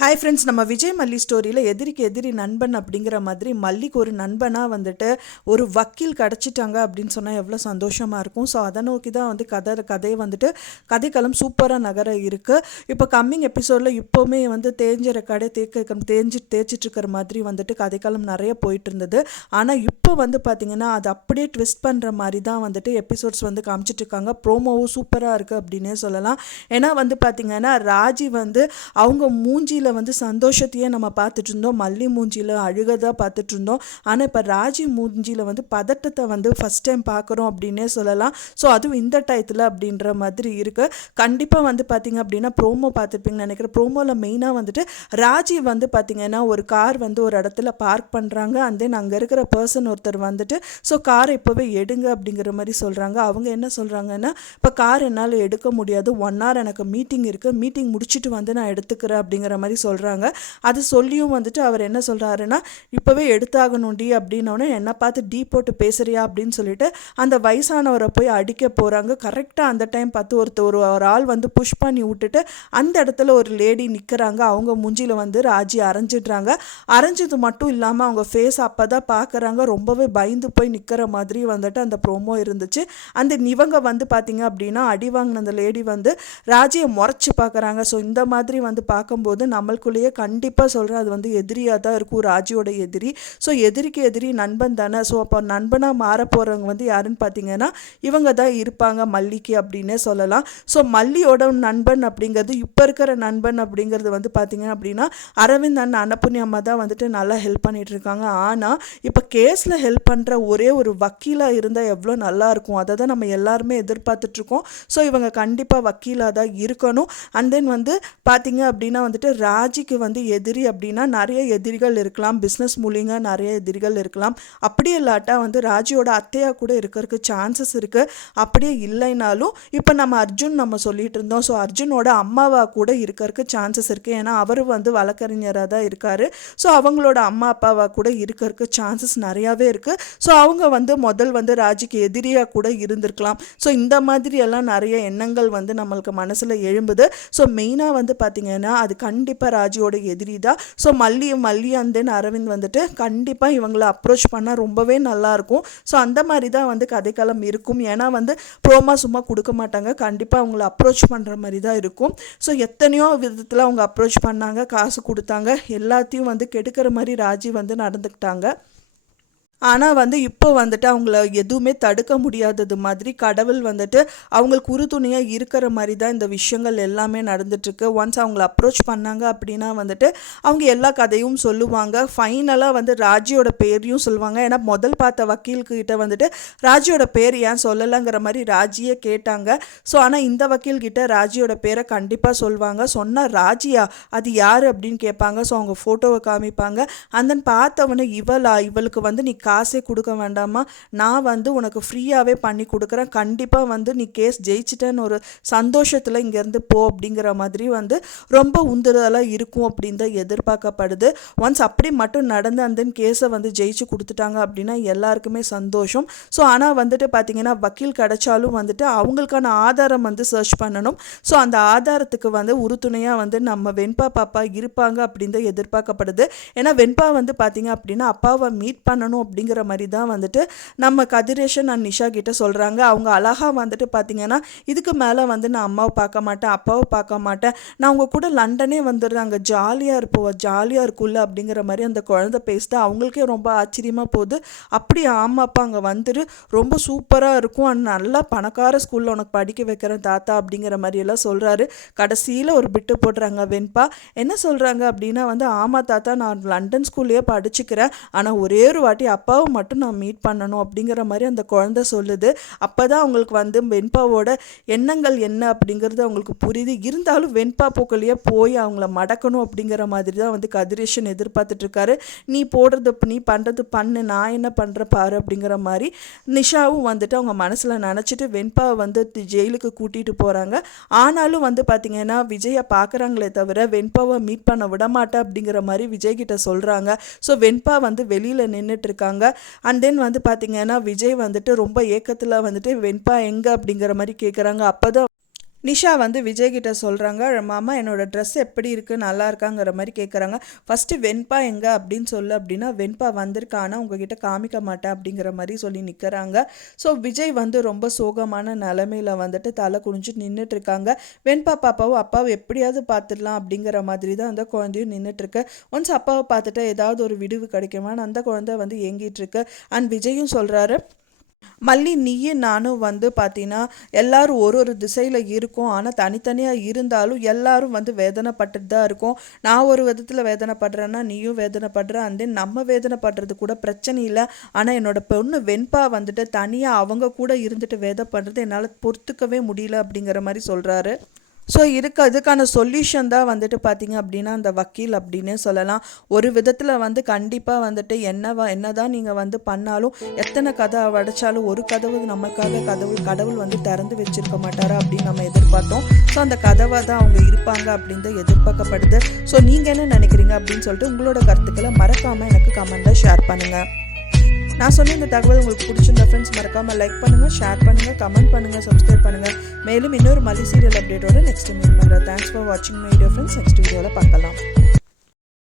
Hi friends, நம்ம விஜய் மல்லி ஸ்டோரியில் எதிரிக்கு எதிரி நண்பன் அப்படிங்கிற மாதிரி மல்லிக்கு ஒரு நண்பனாக வந்துட்டு ஒரு வக்கீல் கிடச்சிட்டாங்க அப்படின்னு சொன்னால் எவ்வளோ சந்தோஷமாக இருக்கும். ஸோ அதை நோக்கி தான் வந்து கதையை வந்துட்டு கதைக்களம் சூப்பராக நகர இருக்குது. இப்போ கம்மிங் எபிசோடில் இப்போவுமே வந்து தேஞ்சிற கடை தேய்ச்சிட்டு இருக்கிற மாதிரி வந்துட்டு கதைக்களம் நிறைய போயிட்டு இருந்தது. ஆனால் இப்போ வந்து பார்த்திங்கன்னா அது அப்படியே ட்விஸ்ட் பண்ணுற மாதிரி தான் வந்துட்டு எபிசோட்ஸ் வந்து காமிச்சிட்ருக்காங்க. ப்ரோமோவும் சூப்பராக இருக்குது அப்படின்னே சொல்லலாம். ஏன்னா வந்து பார்த்திங்கன்னா ராஜி வந்து அவங்க மூஞ்சியில் வந்து சந்தோஷத்தையே நம்ம பார்த்துட்டு இருந்தோம், மல்லி மூஞ்சியில் அழுகதாக பார்த்துட்டு இருந்தோம். ஆனால் இப்போ ராஜி மூஞ்சியில் வந்து பதட்டத்தை வந்து ஃபஸ்ட் டைம் பார்க்குறோம் அப்படின்னே சொல்லலாம். ஸோ அதுவும் இந்த டயத்தில் அப்படின்ற மாதிரி இருக்குது. கண்டிப்பாக வந்து பார்த்திங்க அப்படின்னா ப்ரோமோ பார்த்துருப்பீங்கன்னு நினைக்கிறேன். ப்ரோமோவில் மெயினாக வந்துட்டு ராஜி வந்து பார்த்திங்கன்னா ஒரு கார் வந்து ஒரு இடத்துல பார்க் பண்ணுறாங்க. அண்ட் தென் அங்கே இருக்கிற பர்சன் ஒருத்தர் வந்துட்டு ஸோ காரை இப்போவே எடுங்க அப்படிங்கிற மாதிரி சொல்கிறாங்க. அவங்க என்ன சொல்கிறாங்கன்னா, இப்போ கார் என்னால் எடுக்க முடியாது, 1 hour எனக்கு மீட்டிங் இருக்குது, மீட்டிங் முடிச்சுட்டு வந்து நான் எடுத்துக்கிறேன் அப்படிங்கிற மாதிரி சொல்கிறாங்க. அது சொல்லியும் வந்துட்டு அவர் என்ன சொல்கிறாருன்னா, இப்போவே எடுத்தாகணும் டி அப்படின்னோடனே என்னை பார்த்து டீ போட்டு பேசுறியா அப்படின்னு சொல்லிட்டு அந்த வயசானவரை போய் அடிக்க போகிறாங்க. கரெக்டாக அந்த டைம் பார்த்து ஒரு ஆள் வந்து புஷ் பண்ணி விட்டுட்டு அந்த இடத்துல ஒரு லேடி நிற்கிறாங்க. அவங்க மூஞ்சியில் வந்து ராஜி அரைஞ்சிடுறாங்க. அரைஞ்சது மட்டும் இல்லாமல் அவங்க ஃபேஸ் அப்போ தான் பார்க்குறாங்க. ரொம்பவே பயந்து போய் நிற்கிற மாதிரி வந்துட்டு அந்த ப்ரோமோ இருந்துச்சு. அந்த இவங்க வந்து பார்த்திங்க அப்படின்னா அடி வாங்கின அந்த லேடி வந்து ராஜியை முறைச்சி பார்க்குறாங்க. ஸோ இந்த மாதிரி வந்து பார்க்கும்போது நம்மளுக்குள்ளேயே கண்டிப்பாக சொல்கிறேன் அது வந்து எதிரியாக தான் இருக்கும், ராஜியோட எதிரி. ஸோ எதிரிக்கு எதிரி நண்பன் தானே. ஸோ அப்போ நண்பனாக மாற போகிறவங்க வந்து யாருன்னு பார்த்தீங்கன்னா இவங்க தான் இருப்பாங்க, மல்லிக்கு அப்படின்னே சொல்லலாம். ஸோ மல்லியோட நண்பன் அப்படிங்கிறது இப்போ இருக்கிற நண்பன் அப்படிங்கிறது வந்து பார்த்திங்க அப்படின்னா அரவிந்த் அண்ணன் அன்னபூர்ணி அம்மா தான் வந்துட்டு நல்லா ஹெல்ப் பண்ணிகிட்டு இருக்காங்க. ஆனால் இப்போ கேஸில் ஹெல்ப் பண்ணுற ஒரே ஒரு வக்கீலாக இருந்தால் எவ்வளோ நல்லாயிருக்கும், அதை தான் நம்ம எல்லாருமே எதிர்பார்த்துட்ருக்கோம். ஸோ இவங்க கண்டிப்பாக வக்கீலாக தான் இருக்கணும். அண்ட் தென் வந்து பார்த்திங்க அப்படின்னா வந்துட்டு ராஜிக்கு வந்து எதிரி அப்படின்னா நிறைய எதிரிகள் இருக்கலாம், பிஸ்னஸ் மூலியமாக நிறைய எதிரிகள் இருக்கலாம். அப்படியே இல்லாட்டா வந்து ராஜியோட அத்தையாக கூட இருக்கிறதுக்கு சான்சஸ் இருக்குது. அப்படியே இல்லைனாலும் இப்போ நம்ம அர்ஜுன் நம்ம சொல்லிட்டு இருந்தோம். ஸோ அர்ஜுனோட அம்மாவாக கூட இருக்கிறதுக்கு சான்சஸ் இருக்குது. ஏன்னா அவர் வந்து வழக்கறிஞராக தான் இருக்கார். ஸோ அவங்களோட அம்மா அப்பாவாக கூட இருக்கிறதுக்கு சான்சஸ் நிறையாவே இருக்குது. ஸோ அவங்க வந்து முதல் வந்து ராஜிக்கு எதிரியாக கூட இருந்திருக்கலாம். ஸோ இந்த மாதிரி எல்லாம் நிறைய எண்ணங்கள் வந்து நம்மளுக்கு மனசில் எழும்புது. ஸோ மெயினாக வந்து பார்த்திங்கன்னா அது கண்டிப்பாக ராஜியோட எதிரி தான். ஸோ மல்லி அண்ட் தென் அரவிந்த் வந்துட்டு கண்டிப்பாக இவங்களை அப்ரோச் பண்ணால் ரொம்பவே நல்லாயிருக்கும். ஸோ அந்த மாதிரி தான் வந்து கதைக்களம் இருக்கும். ஏன்னா வந்து ப்ரோமா சும்மா கொடுக்க மாட்டாங்க, கண்டிப்பாக அவங்கள அப்ரோச் பண்ணுற மாதிரி தான் இருக்கும். ஸோ எத்தனையோ விதத்தில் அவங்க அப்ரோச் பண்ணாங்க, காசு கொடுத்தாங்க, எல்லாத்தையும் வந்து கெடுக்கிற மாதிரி ராஜி வந்து நடந்துக்கிட்டாங்க. ஆனால் வந்து இப்போ வந்துட்டு அவங்கள எதுவுமே தடுக்க முடியாதது மாதிரி கடவுள் வந்துட்டு அவங்களுக்கு உறுதுணையாக இருக்கிற மாதிரி தான் இந்த விஷயங்கள் எல்லாமே நடந்துட்டுருக்கு. ஒன்ஸ் அவங்கள அப்ரோச் பண்ணாங்க அப்படின்னா வந்துட்டு அவங்க எல்லா கதையும் சொல்லுவாங்க. ஃபைனலாக வந்து ராஜியோட பேரையும் சொல்லுவாங்க. ஏன்னா முதல் பார்த்த வக்கீல்கிட்ட வந்துட்டு ராஜியோட பேர் ஏன் சொல்லலைங்கிற மாதிரி ராஜியே கேட்டாங்க. ஸோ ஆனால் இந்த வக்கீல்கிட்ட ராஜியோட பேரை கண்டிப்பாக சொல்லுவாங்க. சொன்னால் ராஜியா அது யார் அப்படின்னு கேட்பாங்க. ஸோ அவங்க ஃபோட்டோவை காமிப்பாங்க. அந்த பார்த்தவொன்னே இவளுக்கு வந்து நீ காசே கொடுக்க வேண்டாமா, நான் வந்து உனக்கு ஃப்ரீயாகவே பண்ணி கொடுக்குறேன், கண்டிப்பாக வந்து நீ கேஸ் ஜெயிச்சிட்டேன்னு ஒரு சந்தோஷத்தில் இங்கேருந்து போ அப்படிங்கிற மாதிரி வந்து ரொம்ப உந்துதலாக இருக்கும் அப்படின்னு தான் எதிர்பார்க்கப்படுது. ஒன்ஸ் அப்படி மட்டும் நடந்து அந்த கேஸை வந்து ஜெயிச்சு கொடுத்துட்டாங்க அப்படின்னா எல்லாருக்குமே சந்தோஷம். ஸோ ஆனால் வந்துட்டு பார்த்திங்கன்னா வக்கீல் கிடைச்சாலும் வந்துட்டு அவங்களுக்கான ஆதாரம் வந்து சர்ச் பண்ணணும். ஸோ அந்த ஆதாரத்துக்கு வந்து உறுதுணையாக வந்து நம்ம வெண்பா பாப்பா இருப்பாங்க அப்படின்னு தான் எதிர்பார்க்கப்படுது. ஏன்னா வெண்பா வந்து பார்த்திங்க அப்படின்னா அப்பாவை மீட் பண்ணணும் அப்படிங்கிற மாதிரி தான் வந்துட்டு நம்ம கதிரேஷன் அண்ட் நிஷா கிட்ட சொல்கிறாங்க. அவங்க அழகாக வந்துட்டு பார்த்திங்கன்னா இதுக்கு மேலே வந்து நான் அம்மாவை பார்க்க மாட்டேன், அப்பாவை பார்க்க மாட்டேன், நான் அவங்க கூட லண்டனே வந்துடுறேன், அங்கே ஜாலியாக இருக்குல்ல அப்படிங்கிற மாதிரி அந்த குழந்தை பேசிட்டு அவங்களுக்கே ரொம்ப ஆச்சரியமாக போகுது. அப்படி ஆமாப்பா அங்கே வந்துட்டு ரொம்ப சூப்பராக இருக்கும், அண்ட் நல்லா பணக்கார ஸ்கூலில் உனக்கு படிக்க வைக்கிறேன் தாத்தா அப்படிங்கிற மாதிரியெல்லாம் சொல்கிறாரு. கடைசியில் ஒரு பிட்டு போடுறாங்க வெண்பா. என்ன சொல்கிறாங்க அப்படின்னா வந்து ஆமா தாத்தா நான் லண்டன் ஸ்கூல்லையே படிச்சுக்கிறேன், ஆனால் ஒரே ஒரு வாட்டி அப்பாவை மட்டும் நான் மீட் பண்ணணும் அப்படிங்கிற மாதிரி அந்த குழந்தை சொல்லுது. அப்போ தான் அவங்களுக்கு வந்து வெண்பாவோட எண்ணங்கள் என்ன அப்படிங்கிறது அவங்களுக்கு புரியுது. இருந்தாலும் வெண்பா போக்கலையே போய் அவங்கள மடக்கணும் அப்படிங்கிற மாதிரி தான் வந்து கதிரேஷன் எதிர்பார்த்துட்ருக்காரு. நீ பண்ணுறது பண்ணு, நான் என்ன பண்ணுறேன் பாரு அப்படிங்கிற மாதிரி நிஷாவும் வந்துட்டு அவங்க மனசில் நினச்சிட்டு வெண்பாவை வந்து ஜெயிலுக்கு கூட்டிகிட்டு போகிறாங்க. ஆனாலும் வந்து பார்த்திங்கன்னா விஜயை பார்க்குறாங்களே தவிர வெண்பாவை மீட் பண்ண விடமாட்டேன் அப்படிங்கிற மாதிரி விஜய்கிட்ட சொல்கிறாங்க. ஸோ வெண்பா வந்து வெளியில் நின்றுட்டுருக்காங்க. அண்ட் தென் வந்து பார்த்திங்கன்னா விஜய் வந்துட்டு ரொம்ப ஏக்கத்தில் வந்துட்டு வெண்பா எங்கே அப்படிங்கிற மாதிரி கேட்குறாங்க. அப்போ தான் நிஷா வந்து விஜய் கிட்ட சொல்கிறாங்க, மாமா என்னோட ட்ரெஸ் எப்படி இருக்குது நல்லா இருக்காங்கிற மாதிரி கேட்குறாங்க. ஃபஸ்ட்டு வெண்பா எங்கே அப்படின்னு சொல்லு அப்படின்னா, வெண்பா வந்திருக்கா ஆனால் உங்ககிட்ட காமிக்க மாட்டேன் அப்படிங்கிற மாதிரி சொல்லி நிற்கிறாங்க. ஸோ விஜய் வந்து ரொம்ப சோகமான நிலமையில வந்துட்டு தலை குனிஞ்சு நின்றுட்டுருக்காங்க. வெண்பா பாப்பாவும் அப்பாவை எப்படியாவது பார்த்துடலாம் அப்படிங்கிற மாதிரி தான் அந்த குழந்தையும் நின்றுட்டுருக்கு. ஒன்ஸ் அப்பாவை பார்த்துட்டு ஏதாவது ஒரு விடுவு கிடைக்குமான்னு அந்த குழந்தை வந்து ஏங்கிட்டு இருக்கு. அண்ட் விஜயும் சொல்கிறாரு, மல்லி நீயும் நானும் வந்து பார்த்தீங்கன்னா எல்லாரும் ஒரு ஒரு திசையில் இருக்கோம், ஆனால் தனித்தனியாக இருந்தாலும் எல்லாரும் வந்து வேதனைப்பட்டுட்டு தான் இருக்கோம். நான் ஒரு விதத்தில் வேதனைப்படுறேன்னா நீயும் வேதனைப்படுற, அந்த நம்ம வேதனைப்படுறது கூட பிரச்சனை இல்லை. ஆனால் என்னோட பொண்ணு வெண்பா வந்துட்டு தனியாக அவங்க கூட இருந்துட்டு வேதப்படுறது என்னால் பொறுத்துக்கவே முடியல அப்படிங்கிற மாதிரி சொல்கிறாரு. ஸோ இதுக்கான சொல்யூஷன் தான் வந்துட்டு பார்த்தீங்க அப்படின்னா அந்த வக்கீல் அப்படின்னே சொல்லலாம். ஒரு விதத்தில் வந்து கண்டிப்பாக வந்துட்டு என்ன தான் நீங்கள் வந்து பண்ணாலும், எத்தனை கதை அடைச்சாலும் ஒரு கதவு நமக்காக கடவுள் வந்து திறந்து வச்சிருக்க மாட்டாரா அப்படின்னு நம்ம எதிர்பார்த்தோம். ஸோ அந்த கதவை தான் அவங்க இருப்பாங்க அப்படின்னு தான் எதிர்பார்க்கப்படுது. ஸோ நீங்கள் என்ன நினைக்கிறீங்க அப்படின்னு சொல்லிட்டு உங்களோட கருத்துக்களை மறக்காமல் எனக்கு கமெண்ட்டில் ஷேர் பண்ணுங்கள். நான் சொன்ன இந்த தகவல் உங்களுக்கு பிடிச்சிருந்த ஃப்ரெண்ட்ஸ் மறக்காமல் லைக் பண்ணுங்கள், ஷேர் பண்ணுங்கள், கமெண்ட் பண்ணுங்கள், சப்ஸ்கிரைப் பண்ணுங்கள். மேலும் இன்னொரு மல்லி சீரியல் அப்டேட்டோட நெக்ஸ்ட் மீட் பண்ணுறேன். தேங்க்ஸ் ஃபார் வாட்சிங் மை வீடியோ ஃப்ரெண்ட்ஸ். நெக்ஸ்ட் வீடியோவில் பார்க்கலாம்.